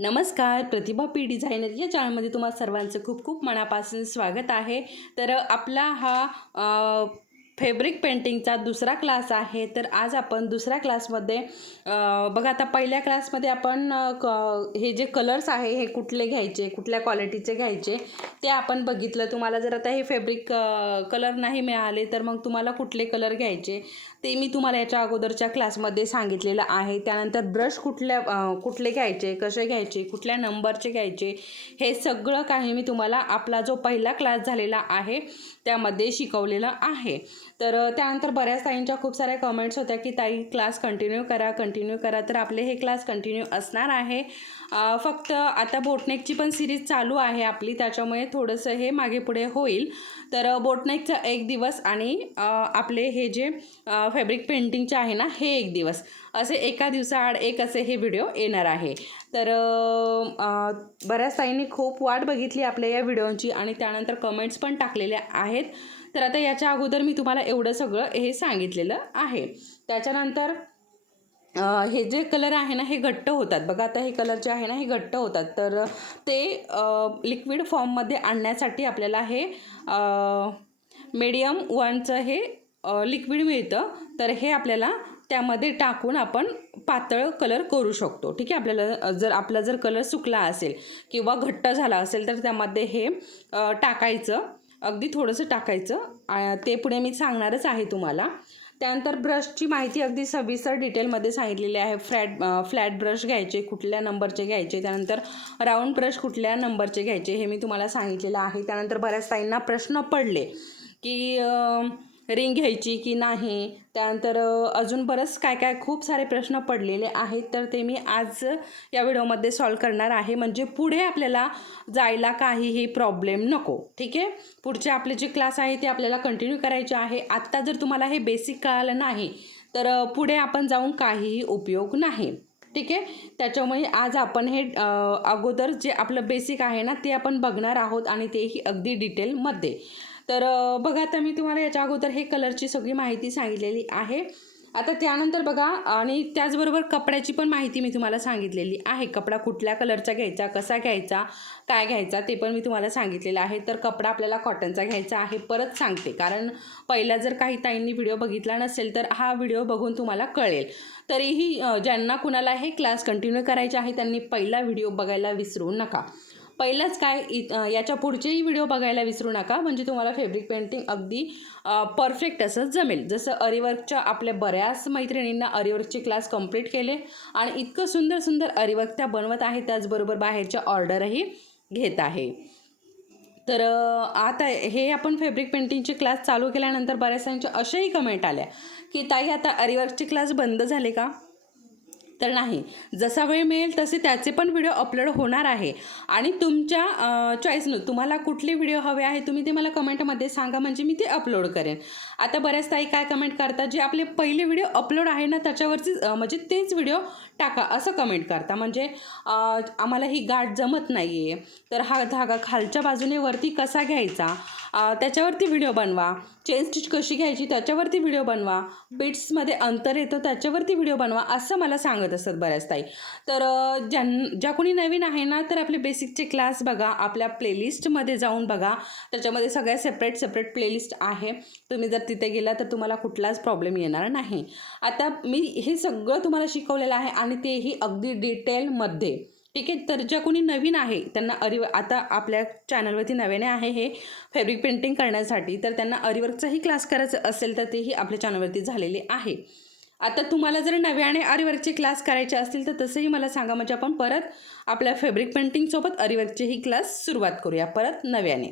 नमस्कार प्रतिभा P designer या चॅनलमध्ये तुम्हाला सर्वांचं खूप खूप मनापासून स्वागत आहे. तर आपला हा फेब्रिक फॅब्रिक पेंटिंगचा दुसरा क्लास आहे. तर आज आपण दुसऱ्या क्लासमध्ये बघा आता पहिल्या क्लासमध्ये आपण क हे जे कलर्स आहे हे कुठले घ्यायचे कुठल्या क्वालिटीचे घ्यायचे ते आपण बघितलं. तुम्हाला जर आता हे फॅब्रिक कलर नाही मिळाले तर मग तुम्हाला कुठले कलर घ्यायचे? ते मी तुम्हाला याच्या अगोदरच्या क्लासमध्ये सांगितलेलं आहे. त्यानंतर ब्रश कुठल्या कुठले घ्यायचे कसे घ्यायचे कुठल्या नंबरचे घ्यायचे हे सगळं काही मी तुम्हाला आपला जो पहिला क्लास झालेला आहे त्यामध्ये शिकवलेलं आहे. तर त्यानंतर बऱ्याच ताईंच्या खूप साऱ्या कमेंट्स होत्या की ताई क्लास कंटिन्यू करा कंटिन्यू करा. तर आपले हे क्लास कंटिन्यू असणार आहे. फक्त आता बोटनेकची पण सिरीज चालू आहे आपली त्याच्यामुळे थोडंसं हे मागे पुढे होईल. तर बोटनेकचा एक दिवस आणि आपले हे जे फॅब्रिक पेंटिंगचे आहे ना हे एक दिवस. असे एका दिवसाआड एक असे हे व्हिडिओ येणार आहे. तर बऱ्याच ताईंनी खूप वाट बघितली आपल्या या व्हिडिओची आणि त्यानंतर कमेंट्स पण टाकलेल्या आहेत. तर आता याच्या अगोदर मी तुम्हाला एवढं सगळं हे सांगितलेलं आहे. त्याच्यानंतर हे जे कलर आहे ना हे घट्ट होतात. बघा आता हे कलर जे आहे ना हे घट्ट होतात. तर ते लिक्विड फॉर्ममध्ये आणण्यासाठी आपल्याला हे मीडियम वनचं हे लिक्विड मिळतं. तर हे आपल्याला त्यामध्ये टाकून आपण पातळ कलर करू शकतो. ठीक आहे? आपल्याला जर आपला जर कलर सुकला असेल किंवा घट्ट झाला असेल तर त्यामध्ये हे टाकायचं. अगदी थोडंसं टाकायचं. ते पुढे मी सांगणारच आहे तुम्हाला. त्यानंतर ब्रशची माहिती अगदी सविस्तर डिटेलमध्ये सांगितलेली आहे. फ्लॅट फ्लॅट ब्रश घ्यायचे कुठल्या नंबरचे घ्यायचे त्यानंतर राऊंड ब्रश कुठल्या नंबरचे घ्यायचे हे मी तुम्हाला सांगितलेलं आहे. त्यानंतर बऱ्याच ताईंना प्रश्न पडले की रिंग घ्यायची की नाही? त्यानंतर अजून बरंच काय काय खूप सारे प्रश्न पडलेले आहेत तर ते मी आज या व्हिडिओमध्ये सॉल्व करणार आहे. म्हणजे पुढे आपल्याला जायला काहीही प्रॉब्लेम नको ठीक आहे? पुढचे आपले जे क्लास आहे ते आपल्याला कंटिन्यू करायचे आहे. आत्ता जर तुम्हाला हे बेसिक कळालं नाही तर पुढे आपण जाऊन काहीही उपयोग नाही ठीक आहे? त्याच्यामुळे आज आपण हे अगोदर जे आपलं बेसिक आहे ना ते आपण बघणार आहोत आणि तेही अगदी डिटेलमध्ये. तर बघा आता मी तुम्हाला याच्या अगोदर हे कलरची सगळी माहिती सांगितलेली आहे. आता त्यानंतर बघा आणि त्याचबरोबर कपड्याची पण माहिती मी तुम्हाला सांगितलेली आहे. कपडा कुठल्या कलरचा घ्यायचा कसा घ्यायचा काय घ्यायचा ते पण मी तुम्हाला सांगितलेलं आहे. तर कपडा आपल्याला कॉटनचा घ्यायचा आहे परत सांगते. कारण पहिला जर काही ताईंनी व्हिडिओ बघितला नसेल तर हा व्हिडिओ बघून तुम्हाला कळेल. तरीही ज्यांना कुणाला हे क्लास कंटिन्यू करायचे आहे त्यांनी पहिला व्हिडिओ बघायला विसरू नका. पहिलंच काय इ- याच्या पुढचेही व्हिडिओ बघायला विसरू नका. म्हणजे तुम्हाला फेब्रिक पेंटिंग अगदी परफेक्ट असं जमेल. जसं अरिवर्कच्या आपल्या बऱ्याच मैत्रिणींना अरिवर्कचे क्लास कंप्लीट केले आणि इतकं सुंदर सुंदर अरिवर्क त्या बनवत आहे त्याचबरोबर बाहेरच्या ऑर्डरही घेत आहे. तर आता हे आपण फॅब्रिक पेंटिंगचे क्लास चालू केल्यानंतर बऱ्याचशांच्या अशाही कमेंट आल्या की ताई आता अरिवर्कचे क्लास बंद झाले का? तर नाही. जसा वेळ मिळेल तसे त्याचे पण व्हिडिओ अपलोड होणार आहे. आणि तुमच्या चॉईसनं तुम्हाला कुठले व्हिडिओ हवे आहे तुम्ही ते मला कमेंटमध्ये सांगा म्हणजे मी ते अपलोड करेन. आता बऱ्याच ताई काय कमेंट करतात जे आपले पहिले व्हिडिओ अपलोड आहे ना त्याच्यावरची म्हणजे तेच व्हिडिओ टाका असं कमेंट करता. म्हणजे आम्हाला ही गाठ जमत नाही आहे तर हा धागा खालच्या बाजूने वरती कसा घ्यायचा? त्याच्यावरती व्हिडिओ बनवा. चेन स्टिच कशी घ्यायची त्याच्यावरती व्हिडिओ बनवा. बिट्समध्ये अंतर येतं त्याच्यावरती व्हिडिओ बनवा असं मला सांगत असतात बऱ्याच ताई. तर ज्यां ज्या कोणी नवीन आहे ना तर आपले बेसिकचे क्लास बघा आपल्या प्लेलिस्टमध्ये जाऊन बघा. त्याच्यामध्ये सगळ्या सेपरेट सेपरेट प्लेलिस्ट आहे. तुम्ही जर तिथे गेला तर तुम्हाला कुठलाच प्रॉब्लेम येणार नाही. आता मी हे सगळं तुम्हाला शिकवलेलं आहे आणि तेही अगदी डिटेलमध्ये ठीक आहे? तर ज्या कोणी नवीन आहे त्यांना अरिव आता आपल्या चॅनलवरती नव्याने आहे हे फॅब्रिक पेंटिंग करण्यासाठी तर त्यांना अरिवर्कचाही क्लास करायचं असेल तर तेही आपल्या चॅनलवरती झालेले आहे. आता तुम्हाला जर नव्याने अरिवर्कचे क्लास करायचे असतील तर तसंही मला सांगा म्हणजे आपण परत आपल्या फॅब्रिक पेंटिंगसोबत अरिवर्कचेही क्लास सुरुवात करूया परत नव्याने.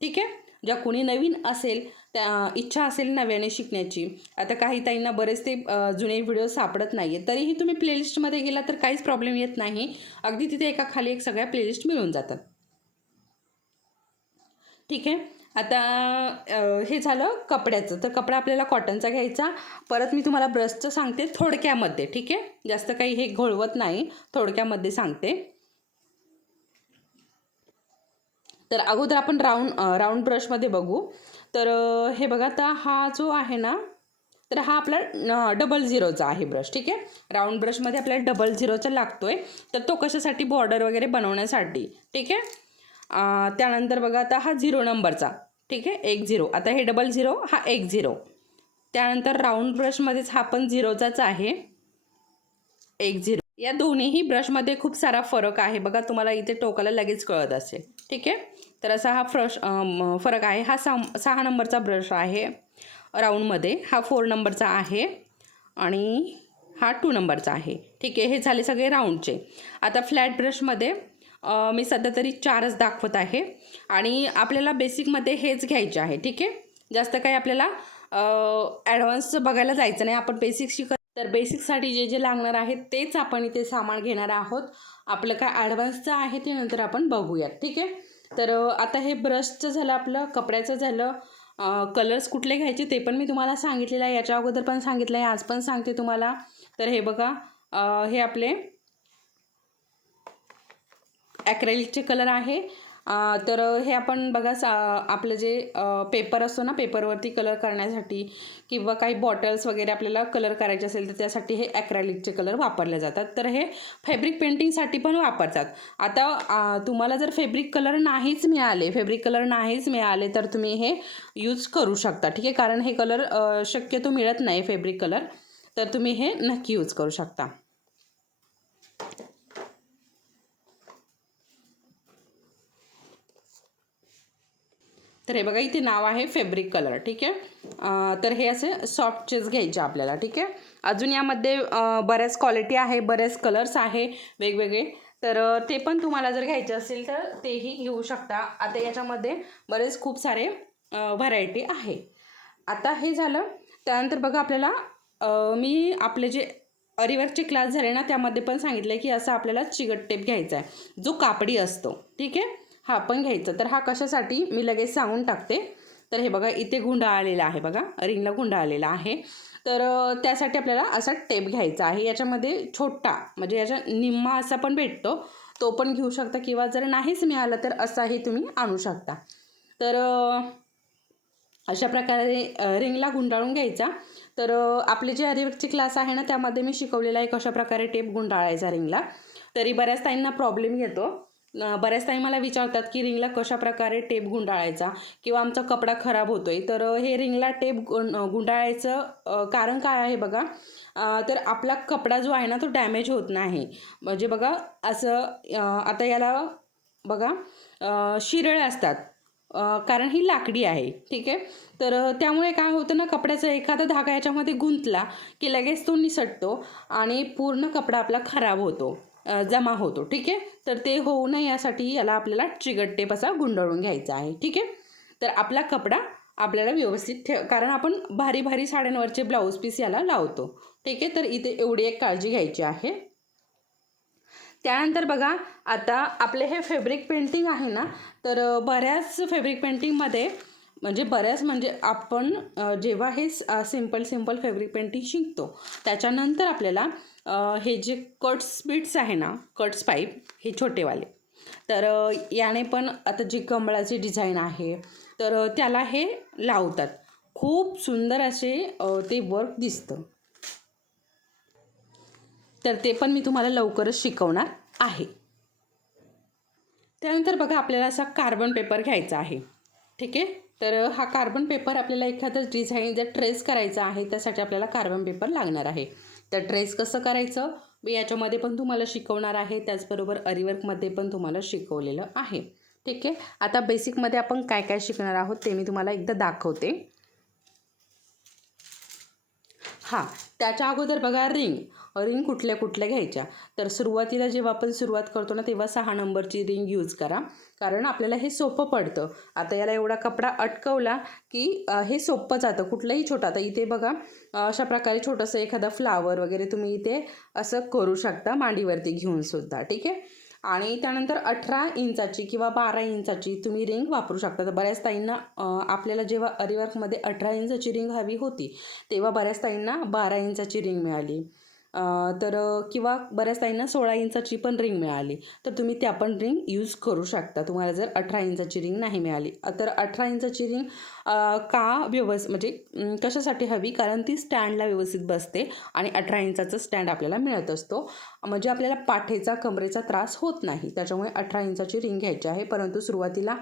ठीक आहे? ज्या कुणी नवीन असेल त्या इच्छा असेल नव्याने शिकण्याची. आता काही ताईंना बरेच ते जुने व्हिडिओ सापडत नाही आहेत तरीही तुम्ही प्लेलिस्टमध्ये गेला तर काहीच प्रॉब्लेम येत नाही. अगदी तिथे एका खाली एक सगळ्या प्लेलिस्ट मिळून जातात. ठीक आहे? आता हे झालं कपड्याचं. तर कपडा आपल्याला कॉटनचा घ्यायचा. परत मी तुम्हाला ब्रशचं सांगते थोडक्यामध्ये. ठीक आहे? जास्त काही हे घोळवत नाही. थोडक्यामध्ये सांगते. तर अगोदर आपण राऊंड राऊंड ब्रशमध्ये बघू. तर हे बघा आता हा जो आहे ना तर हा आपला डबल झिरोचा आहे ब्रश ठीक आहे? राऊंड ब्रशमध्ये आपल्याला डबल झिरोचा लागतो आहे तर तो कशासाठी? बॉर्डर वगैरे बनवण्यासाठी ठीक आहे? त्यानंतर बघा आता हा झिरो नंबरचा ठीक आहे? एक झिरो आता हे डबल झिरो हा एक झिरो त्यानंतर राऊंड ब्रशमध्येच हा पण झिरोचाच आहे. एक झिरो या दोन्हीही ब्रशमध्ये खूप सारा फरक आहे. बघा तुम्हाला इथे टोकाला लगेच कळत असेल. ठीक आहे? तर असा हा फ्रश फरक आहे. हा सहा सहा नंबरचा ब्रश आहे राऊंडमध्ये हा फोर नंबरचा आहे आणि हा टू नंबरचा आहे. ठीक आहे? हे झाले सगळे राऊंडचे आता फ्लॅट ब्रशमध्ये मी सध्या तरी चारच दाखवत आहे आणि आपल्याला बेसिकमध्ये हेच घ्यायचे आहे. ठीक आहे? जास्त काही आपल्याला ॲडव्हान्स बघायला जायचं नाही. आपण बेसिक शिकत तर बेसिकसाठी जे जे लागणार आहे तेच आपण इथे सामान घेणार आहोत. आपलं काय ॲडव्हान्सचं आहे ते नंतर आपण बघूयात ठीक आहे? तर आता हे ब्रशचं झालं आपलं कपड्याचं झालं कलर्स कुठले घ्यायचे ते पण मी तुम्हाला सांगितलेलं आहे. याच्या अगोदर पण सांगितलं आहे आज पण सांगते तुम्हाला. तर हे बघा हे आपले ॲक्रेलिकचे कलर आहे. तर हे आपण बघा सा आपलं जे पेपर असतो ना पेपरवरती कलर करण्यासाठी किंवा काही बॉटल्स वगैरे आपल्याला कलर करायचे असेल तर त्यासाठी हे ॲक्रॅलिकचे कलर वापरले जातात. तर हे फॅब्रिक पेंटिंगसाठी पण वापरतात. आता तुम्हाला जर फॅब्रिक कलर नाहीच मिळाले फॅब्रिक कलर नाहीच मिळाले तर तुम्ही हे यूज करू शकता. ठीक आहे? कारण हे कलर शक्यतो मिळत नाही फॅब्रिक कलर तर तुम्ही हे नक्की यूज करू शकता. तर हे बघा इथे नाव आहे फॅब्रिक कलर ठीक आहे? तर हे असे सॉफ्टचेच घ्यायचे आपल्याला ठीक आहे? अजून यामध्ये बऱ्याच क्वालिटी आहे बरेच कलर्स आहे वेगवेगळे. तर ते पण तुम्हाला जर घ्यायचे असेल तर तेही घेऊ शकता. आता याच्यामध्ये बरेच खूप सारे व्हरायटी आहे. आता हे झालं. त्यानंतर बघा आपल्याला मी आपले जे अरिवर्कचे क्लास झाले ना त्यामध्ये पण सांगितलं की असं आपल्याला चिगट टेप घ्यायचा आहे जो कापडी असतो ठीक आहे? हा पण घ्यायचा. तर हा कशासाठी? मी लगेच सांगून टाकते. तर हे बघा इथे गुंडाळलेला आहे बघा. रिंगला गुंडाळलेला आहे. तर त्यासाठी आपल्याला असा टेप घ्यायचा आहे. याच्यामध्ये छोटा म्हणजे याच्या निम्मा असा पण भेटतो. तो पण घेऊ शकता किंवा जर नाहीच मिळाला तर असाही तुम्ही आणू शकता. तर अशा प्रकारे रिंगला गुंडाळून घ्यायचा. तर आपले जे हरिवर्कचे क्लास आहे ना त्यामध्ये मी शिकवलेला आहे कशा प्रकारे टेप गुंडाळायचा रिंगला. तरी बऱ्याच ताईंना प्रॉब्लेम येतो. बऱ्याच टाईम मला विचारतात की रिंगला कशा प्रकारे टेप गुंडाळायचा? किंवा आमचा कपडा खराब होतोय. तर हे रिंगला टेप गुंडाळायचं कारण काय आहे बघा? तर आपला कपडा जो आहे ना तो डॅमेज होत नाही. म्हणजे बघा असं आता याला बघा शिरळे असतात. कारण ही लाकडी आहे. ठीक आहे? तर त्यामुळे काय होतं ना कपड्याचा एखादा धागा याच्यामध्ये गुंतला की लगेच तो निसटतो आणि पूर्ण कपडा आपला खराब होतो. जमा होतो ठीक आहे? तर ते होऊ नये यासाठी याला आपल्याला ट्रिगर टेप असा गुंडाळून घ्यायचा आहे ठीक आहे? तर आपला कपडा आपल्याला व्यवस्थित ठेव कारण आपण भारी भारी साड्यांवरचे ब्लाऊज पीस याला लावतो ठीक आहे? तर इथे एवढी एक काळजी घ्यायची आहे. त्यानंतर बघा आता आपले हे फेब्रिक पेंटिंग आहे ना तर बऱ्याच फेब्रिक पेंटिंगमध्ये म्हणजे बऱ्याच म्हणजे आपण जेव्हा हे सिंपल सिंपल फॅब्रिक पेंटिंग शिकतो त्याच्यानंतर आपल्याला हे जे कट्स बीट्स आहे ना कट्स पाईप हे छोटेवाले. तर याने पण आता जी कमळाची डिझाईन आहे तर त्याला हे लावतात. खूप सुंदर असे ते वर्क दिसतं. तर ते पण मी तुम्हाला लवकरच शिकवणार आहे. त्यानंतर बघा आपल्याला असा कार्बन पेपर घ्यायचा आहे. ठीक आहे? तर हा कार्बन पेपर आपल्याला एखादं डिझाईन जर ट्रेस करायचा आहे त्यासाठी आपल्याला कार्बन पेपर लागणार आहे. तर ट्रेस कसं करायचं? मी याच्यामध्ये पण तुम्हाला शिकवणार आहे त्याचबरोबर अरिवर्कमध्ये पण तुम्हाला शिकवलेलं आहे. ठीक आहे? आता बेसिकमध्ये आपण काय काय शिकणार आहोत ते मी तुम्हाला एकदा दाखवते. हां त्याच्या अगोदर बघा रिंग रिंग कुठल्या कुठल्या घ्यायच्या? तर सुरुवातीला जेव्हा आपण सुरुवात करतो ना तेव्हा सहा नंबरची रिंग यूज करा. कारण आपल्याला हे सोपं पडतं. आता याला एवढा कपडा अटकवला की हे सोपं जातं कुठलंही छोटं. आता इथे बघा अशा प्रकारे छोटंसं एखादा फ्लावर वगैरे तुम्ही इथे असं करू शकता मांडीवरती घेऊन सुद्धा ठीक आहे? आणि त्यानंतर अठरा इंचाची किंवा बारा इंचाची तुम्ही रिंग वापरू शकता. तर बऱ्याच ताईंना आपल्याला जेव्हा अरिवर्कमध्ये अठरा इंचाची रिंग हवी होती तेव्हा बऱ्याच ताईंना बारा इंचाची रिंग मिळाली. तर किंवा बऱ्याच ताईंना सोळा इंचाची पण रिंग मिळाली. तर तुम्ही त्या पण रिंग यूज करू शकता. तुम्हाला जर अठरा इंचाची रिंग नाही मिळाली. तर अठरा इंचाची रिंग का व्यवस् म्हणजे कशासाठी हवी? कारण ती स्टँडला व्यवस्थित बसते आणि अठरा इंचाचं स्टँड आपल्याला मिळत असतो. म्हणजे आपल्याला पाठेचा कमरेचा त्रास होत नाही. त्याच्यामुळे अठरा इंचाची रिंग घ्यायची आहे. परंतु सुरुवातीला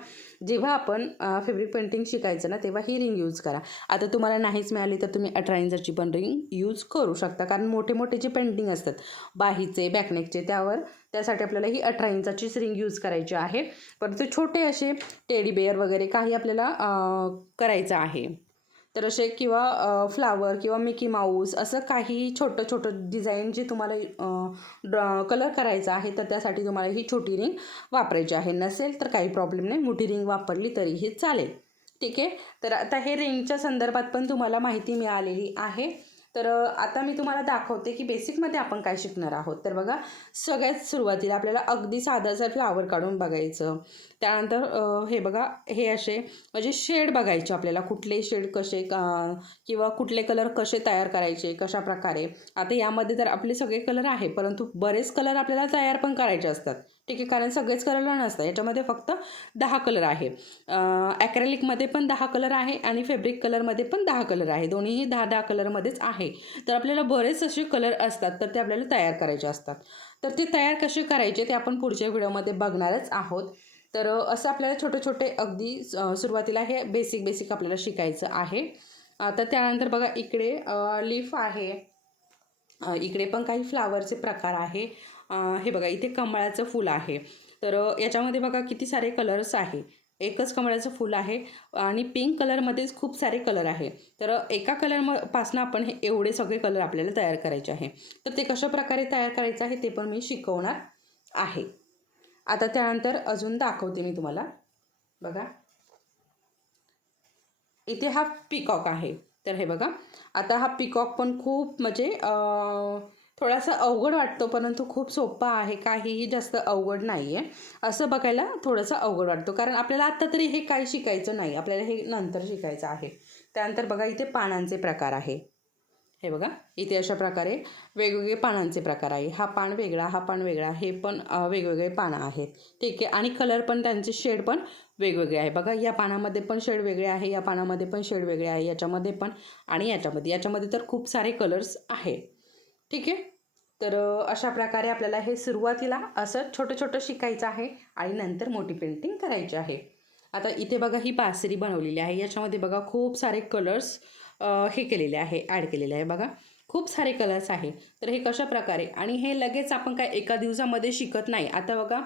जेव्हा आपण फेब्रिक पेंटिंग शिकायचं ना तेव्हा ही रिंग यूज करा. आता तुम्हाला नाहीच मिळाली तर तुम्ही अठरा इंचाची पण रिंग यूज करू शकता. कारण मोठे मोठे जे पेंटिंग असतात बाहीचे बॅकनेकचे त्यावर त्यासाठी आपल्याला ही अठरा इंचाचीच रिंग यूज करायची आहे. परंतु छोटे असे टेडी बेअर वगैरे काही आपल्याला करायचं आहे. तर असे किंवा फ्लावर किंवा मिकी माऊस असं काही छोटं छोटं डिझाईन जे तुम्हाला कलर करायचं आहे तर त्यासाठी तुम्हाला ही छोटी रिंग वापरायची आहे. नसेल तर काही प्रॉब्लेम नाही. मोठी रिंग वापरली तरीही चालेल. ठीक आहे? तर आता हे रिंगच्या संदर्भात पण तुम्हाला माहिती मिळालेली आहे. तर आता मी तुम्हाला दाखवते की बेसिकमध्ये आपण काय शिकणार आहोत. तर बघा सगळ्यात सुरुवातीला आपल्याला अगदी साधासा फ्लावर काढून बघायचं. त्यानंतर हे बघा हे असे म्हणजे शेड बघायचे आपल्याला कुठले शेड कसे का किंवा कुठले कलर कसे तयार करायचे कशा प्रकारे. आता यामध्ये तर आपले सगळे कलर आहे परंतु बरेच कलर आपल्याला तयार पण करायचे असतात. ठीक आहे कारण सगळेच कलर नसतात याच्यामध्ये फक्त दहा कलर आहे. ॲक्रेलिकमध्ये पण दहा कलर आहे आणि फॅब्रिक कलरमध्ये पण दहा कलर आहे. दोन्हीही दहा दहा कलरमध्येच आहे. तर आपल्याला बरेच असे कलर असतात तर ते आपल्याला तयार करायचे असतात. तर ते तयार कसे करायचे ते आपण पुढच्या व्हिडिओमध्ये बघणारच आहोत. तर असं आपल्याला छोटे छोटे अगदी सुरुवातीला हे बेसिक बेसिक आपल्याला शिकायचं आहे. तर त्यानंतर बघा इकडे लीफ आहे. इकडे पण काही फ्लावरचे प्रकार आहे. हे बघा इथे कमळाचं फूल आहे. तर याच्यामध्ये बघा किती सारे कलर्स आहे. एकच कमळाचं फूल आहे आणि पिंक कलरमध्येच खूप सारे कलर आहे. तर एका कलर म पासनं आपण हे एवढे सगळे कलर आपल्याला तयार करायचे आहे. तर ते कशा प्रकारे तयार करायचं आहे ते पण मी शिकवणार आहे. आता त्यानंतर अजून दाखवते मी तुम्हाला. बघा. इथे हा पिकॉक आहे. तर हे बघा. आता हा पिकॉक पण खूप म्हणजे थोडासा अवघड वाटतो परंतु खूप सोपा आहे. काहीही जास्त अवघड नाही आहे असं बघायला थोडंसं अवघड वाटतो. कारण आपल्याला आत्ता तरी हे काही शिकायचं नाही. आपल्याला हे नंतर शिकायचं आहे. त्यानंतर बघा इथे पानांचे प्रकार आहे. हे बघा इथे अशा प्रकारे वेगवेगळे पानांचे प्रकार आहे. हा पान वेगळा हा पान वेगळा हे पण वेगवेगळे पानं आहेत. ठीक आहे. आणि कलर पण त्यांचे शेड पण वेगवेगळे आहे. बघा या पानामध्ये पण शेड वेगळे आहे या पानामध्ये पण शेड वेगळे आहे याच्यामध्ये पण आणि याच्यामध्ये. याच्यामध्ये तर खूप सारे कलर्स आहे ठीक आहे? तर अशा प्रकारे आपल्याला हे सुरुवातीला असं छोटं छोटं शिकायचं आहे आणि नंतर मोठी पेंटिंग करायची आहे. आता इथे बघा ही बासरी बनवलेली आहे. याच्यामध्ये बघा खूप सारे कलर्स हे केलेले आहे ॲड केलेले आहे बघा. खूप सारे कलर्स आहे. तर हे कशा प्रकारे? आणि हे लगेच आपण काय एका दिवसामध्ये शिकत नाही. आता बघा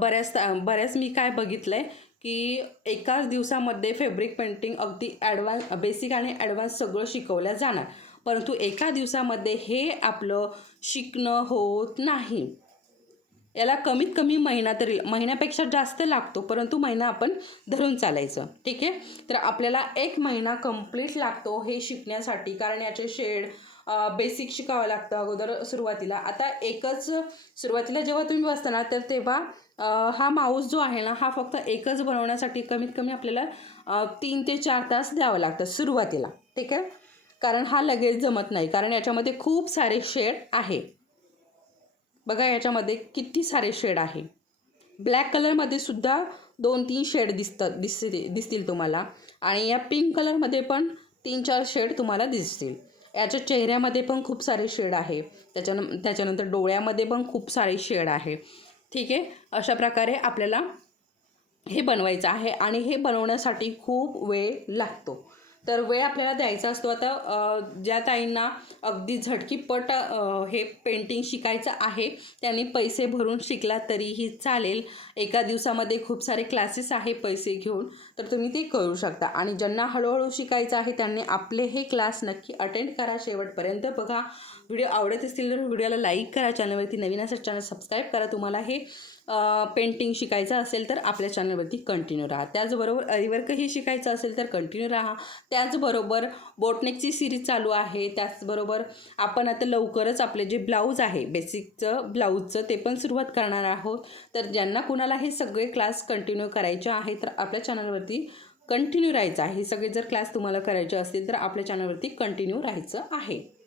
बऱ्याच बऱ्याच मी काय बघितलं आहे की एकाच दिवसामध्ये फेब्रिक पेंटिंग अगदी ॲडव्हान्स बेसिक आणि ॲडव्हान्स सगळं शिकवल्या जाणार. परंतु एका दिवसामध्ये हे आपलं शिकणं होत नाही. याला कमीत कमी महिना तरी महिन्यापेक्षा जास्त लागतो परंतु महिना आपण धरून चालायचं. ठीक आहे? तर आपल्याला एक महिना कंप्लीट लागतो हे शिकण्यासाठी कारण याचे शेड बेसिक शिकावं लागतं अगोदर सुरुवातीला. आता एकच सुरुवातीला जेव्हा तुम्ही बसता ना तर तेव्हा हा माऊस जो आहे ना हा फक्त एकच बनवण्यासाठी कमीत कमी आपल्याला तीन ते चार तास द्यावं लागतं सुरुवातीला. ठीक आहे? कारण हा लगेच जमत नाही. कारण याच्यामध्ये खूप सारे शेड आहे. बघा याच्यामध्ये किती सारे शेड आहे. ब्लॅक कलरमध्ये सुद्धा दोन तीन शेड दिसतात दिस दिसतील तुम्हाला. आणि या पिंक कलरमध्ये पण तीन चार शेड तुम्हाला दिसतील. याच्या चेहऱ्यामध्ये पण खूप सारे शेड आहे. त्याच्यान त्याच्यानंतर डोळ्यामध्ये पण खूप सारे शेड आहे. ठीक आहे? अशा प्रकारे आपल्याला हे बनवायचं आहे आणि हे बनवण्यासाठी खूप वेळ लागतो. तर वेळ आपल्याला द्यायचा असतो. आता ज्या ताईंना अगदी झटकीपट हे पेंटिंग शिकायचं आहे त्यांनी पैसे भरून शिकला तरीही चालेल. एका दिवसामध्ये खूप सारे क्लासेस आहे पैसे घेऊन. तर तुम्ही ते करू शकता. आणि ज्यांना हळूहळू शिकायचं आहे त्यांनी आपले हे क्लास नक्की अटेंड करा शेवटपर्यंत. बघा व्हिडिओ आवडत असतील तर व्हिडिओला लाईक करा. चॅनलवरती नवीन असेल चॅनल सबस्क्राईब करा. तुम्हाला हे पेंटिंग शिकायचं असेल तर आपल्या चॅनलवरती कंटिन्यू राहा. त्याचबरोबर अरिवर्कही शिकायचं असेल तर कंटिन्यू राहा. त्याचबरोबर बोटनेकची सिरीज चालू आहे. त्याचबरोबर आपण आता लवकरच आपले जे ब्लाऊज आहे बेसिकचं ब्लाऊजचं ते पण सुरुवात करणार आहोत. तर ज्यांना कुणाला हे सगळे क्लास कंटिन्यू करायचे आहे तर आपल्या चॅनलवरती कंटिन्यू राहायचं आहे. हे सगळे जर क्लास तुम्हाला करायचे असतील तर आपल्या चॅनलवरती कंटिन्यू राहायचं आहे.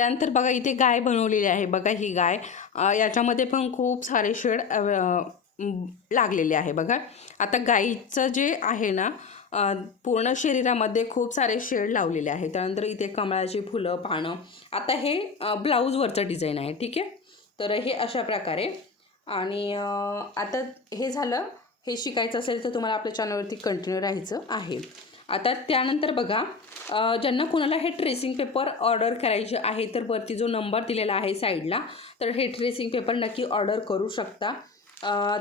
त्यानंतर बघा इथे गाय बनवलेली आहे. बघा ही गाय. याच्यामध्ये पण खूप सारे शेड लागलेले आहे बघा. आता गाईचं जे आहे ना पूर्ण शरीरामध्ये खूप सारे शेड लावलेले आहे. त्यानंतर इथे कमळाची फुलं पानं. आता हे ब्लाऊजवरचं डिझाईन आहे ठीक आहे? तर हे अशा प्रकारे. आणि आता हे झालं. हे शिकायचं असेल तर तुम्हाला आपल्या चॅनलवरती कंटिन्यू राहायचं आहे. आता त्यानंतर बघा ज्यांना कोणाला हे ट्रेसिंग पेपर ऑर्डर करायचे आहे तर वरती जो नंबर दिलेला आहे साईडला तर हे ट्रेसिंग पेपर नक्की ऑर्डर करू शकता.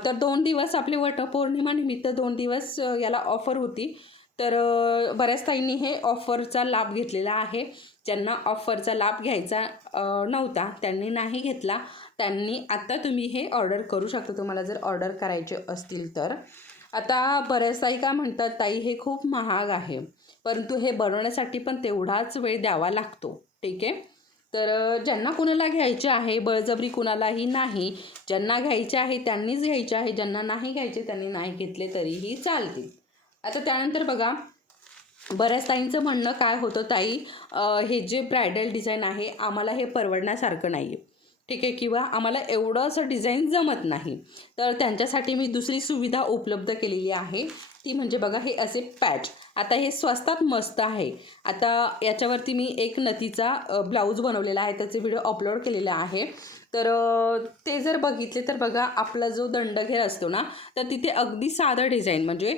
तर दोन दिवस आपले वटपौर्णिमानिमित्त दोन दिवस याला ऑफर होती. तर बऱ्याच ताईंनी हे ऑफरचा लाभ घेतलेला आहे. ज्यांना ऑफरचा लाभ घ्यायचा नव्हता त्यांनी नाही घेतला. त्यांनी आत्ता तुम्ही हे ऑर्डर करू शकता. तुम्हाला जर ऑर्डर करायचे असतील तर. आता बऱ्याच ताई काय म्हणतात ताई हे खूप महाग आहे. परंतु हे बनवण्यासाठी पण तेवढाच वेळ द्यावा लागतो. ठीक आहे? तर ज्यांना कुणाला घ्यायचे आहे बळजबरी कुणालाही नाही. ज्यांना घ्यायचे आहे त्यांनीच घ्यायचे आहे. ज्यांना नाही घ्यायचे त्यांनी नाही घेतले तरीही चालतील. आता त्यानंतर बघा बऱ्याच ताईंचं म्हणणं काय होतं ताई हे जे ब्रायडल डिझाईन आहे आम्हाला हे परवडण्यासारखं नाही आहे ठीक आहे किंवा आम्हाला एवढं असं डिझाईन जमत नाही तर त्यांच्यासाठी मी दुसरी सुविधा उपलब्ध केलेली आहे. ती म्हणजे बघा हे असे पॅच आता हे स्वस्तात मस्त आहे. आता याच्यावरती मी एक नथीचा ब्लाऊज बनवलेला आहे. त्याचे व्हिडिओ अपलोड केलेला आहे. तर ते जर बघितले तर बघा आपला जो दंडघेर असतो ना तर तिथे अगदी साधं डिझाईन म्हणजे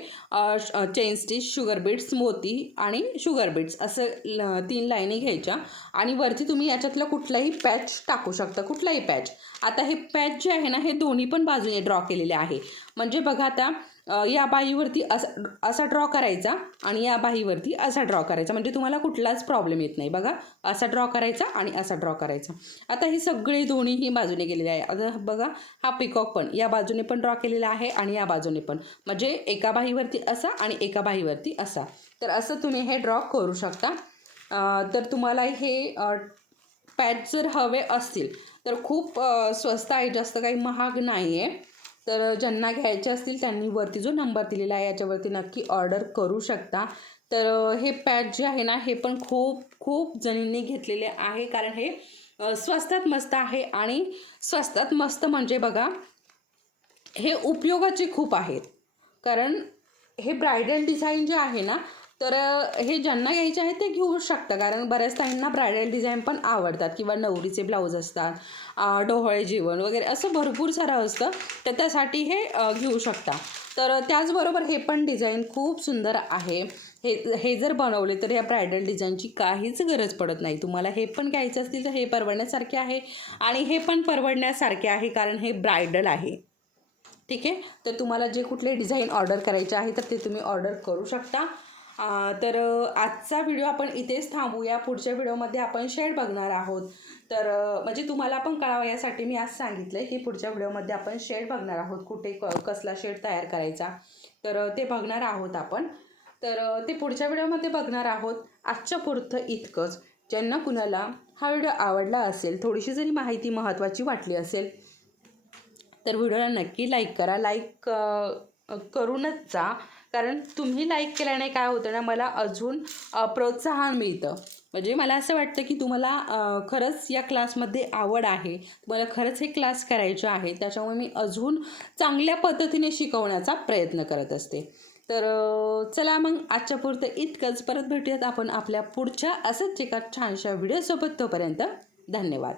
चेन स्टिच शुगर बीट्स मोती आणि शुगर बीट्स असं ल- तीन लाईनी घ्यायच्या. आणि वरती तुम्ही याच्यातलं कुठलाही पॅच टाकू शकता कुठलाही पॅच आता हे पॅच जे आहे ना हे दोन्ही पण बाजूने ड्रॉ केलेले आहे. म्हणजे बघा आता या बाहीवरती असा असा ड्रॉ करायचा आणि या बाहीवरती असा ड्रॉ करायचा. म्हणजे तुम्हाला कुठलाच प्रॉब्लेम येत नाही. बघा असा ड्रॉ करायचा आणि असा ड्रॉ करायचा. आता हे सगळे दोन्हीही बाजूने गेलेले आहे. आता बघा हा पिकॉक पण या बाजूने पण ड्रॉ केलेला आहे आणि या बाजूने पण. म्हणजे एका बाहीवरती असा आणि एका बाहीवरती असा. तर असं तुम्ही हे ड्रॉ करू शकता. तर तुम्हाला हे पॅच जर हवे असतील तर खूप स्वस्त आहे. जास्त काही महाग नाही आहे तर ज्यांना घ्यायचे असतील त्यांनी वरती जो नंबर दिलेला आहे याच्यावरती नक्की ऑर्डर करू शकता. तर हे पॅच जे आहे ना हे पण खूप खूप जणींनी घेतलेले आहे. कारण हे स्वस्तात मस्त आहे आणि स्वस्तात मस्त म्हणजे बघा हे उपयोगाचे खूप आहेत. कारण हे ब्रायडल डिझाईन जे आहे ना तर हे ज्यांना घ्यायचे आहे ते घेऊ शकता. कारण बऱ्याच ताईंना ब्रायडल डिझाईन पण आवडतात किंवा नवरीचे ब्लाऊज असतात डोहळे जीवन जेवण वगैरे असं भरपूर सारं असतं तर त्यासाठी हे घेऊ शकता. तर त्याचबरोबर हे पण डिझाईन खूप सुंदर आहे. हे हे जर बनवले तर या ब्रायडल डिझाईनची काहीच गरज पडत नाही. तुम्हाला हे पण घ्यायचं असतील तर हे परवडण्यासारखे आहे आणि हे पण परवडण्यासारखे आहे कारण हे ब्रायडल आहे. ठीक आहे? तर तुम्हाला जे कुठले डिझाईन ऑर्डर करायचे आहे तर ते तुम्ही ऑर्डर करू शकता. तर आजचा व्हिडिओ आपण इथेच थांबूया. पुढच्या व्हिडिओमध्ये आपण शेड बघणार आहोत. तर म्हणजे तुम्हाला पण कळावं यासाठी मी आज सांगितलं आहे की पुढच्या व्हिडिओमध्ये आपण शेड बघणार आहोत. कुठे क कसला शेड तयार करायचा. तर ते बघणार आहोत आपण. तर ते पुढच्या व्हिडिओमध्ये बघणार आहोत. आजच्या पुरतं इतकंच. ज्यांना कुणाला हा व्हिडिओ आवडला असेल थोडीशी जरी माहिती महत्त्वाची वाटली असेल तर व्हिडिओला नक्की लाईक करा. लाईक करूनच जा. कारण तुम्ही लाईक केल्याने काय होतं ना मला अजून प्रोत्साहन मिळतं. म्हणजे मला असं वाटतं की तुम्हाला खरंच या क्लासमध्ये आवड आहे. तुम्हाला खरंच हे क्लास करायचे आहे. त्याच्यामुळे मी अजून चांगल्या पद्धतीने शिकवण्याचा प्रयत्न करत असते. तर चला मग आजच्या पुरतं इतकंच. परत भेटूयात आपण आपल्या पुढच्या असंच एका छानशा व्हिडिओसोबत तोपर्यंत धन्यवाद.